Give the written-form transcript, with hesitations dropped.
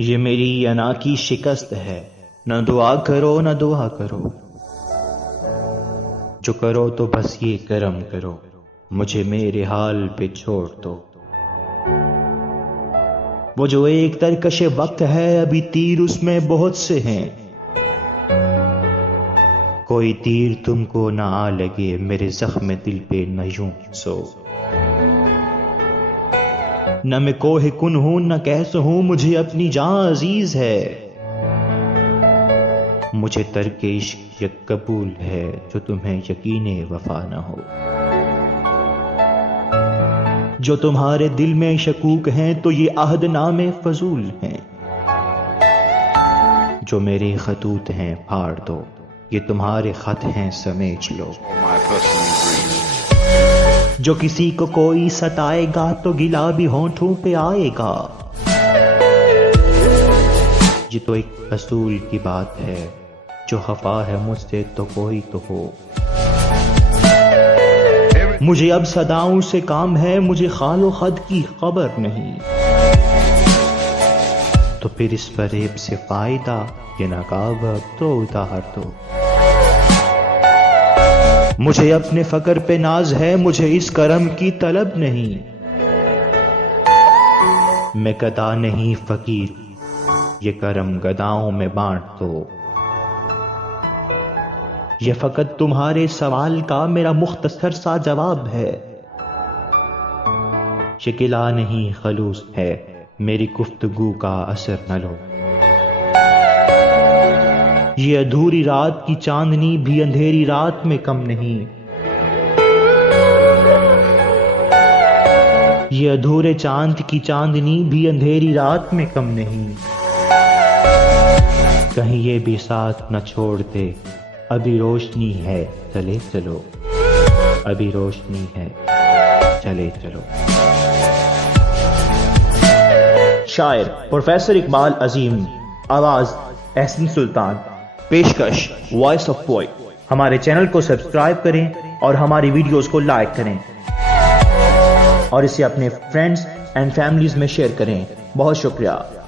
یہ میری انا کی شکست ہے، نہ دعا کرو نہ دعا کرو، جو کرو تو بس یہ کرم کرو، مجھے میرے حال پہ چھوڑ دو۔ وہ جو ایک ترکش وقت ہے، ابھی تیر اس میں بہت سے ہیں، کوئی تیر تم کو نہ آ لگے میرے زخم دل پہ نہ یوں سو۔ نہ میں کوہ کن ہوں نہ کیس ہوں، مجھے اپنی جان عزیز ہے، مجھے ترک عشق یک قبول ہے، جو تمہیں یقین وفا نہ ہو۔ جو تمہارے دل میں شکوک ہیں تو یہ عہد نامے فضول ہیں، جو میرے خطوط ہیں پھاڑ دو، یہ تمہارے خط ہیں سمیٹ لو۔ جو کسی کو کوئی ستائے گا تو گلا بھی ہونٹوں پہ آئے گا، یہ تو ایک اصول کی بات ہے، جو خفا ہے مجھ سے تو کوئی تو ہو۔ مجھے اب صداؤں سے کام ہے، مجھے خال و خد کی خبر نہیں، تو پھر اس فریب سے فائدہ یہ نقاب اب تو اتار دو۔ مجھے اپنے فقر پہ ناز ہے، مجھے اس کرم کی طلب نہیں، میں گدا نہیں فقیر، یہ کرم گداؤں میں بانٹ دو۔ یہ فقط تمہارے سوال کا میرا مختصر سا جواب ہے، یہ گلا نہیں خلوص ہے، میری گفتگو کا اثر نہ لو۔ یہ ادھوری رات کی چاندنی بھی اندھیری رات میں کم نہیں، یہ ادھورے چاند کی چاندنی بھی اندھیری رات میں کم نہیں۔ کہیں یہ بھی ساتھ نہ چھوڑ دے، ابھی روشنی ہے چلے چلو، ابھی روشنی ہے چلے چلو۔ شاعر پروفیسر اقبال عظیم، آواز احسن سلطان، پیشکش وائس آف پوئٹ۔ ہمارے چینل کو سبسکرائب کریں اور ہماری ویڈیوز کو لائک کریں اور اسے اپنے فرینڈز اینڈ فیملیز میں شیئر کریں۔ بہت شکریہ۔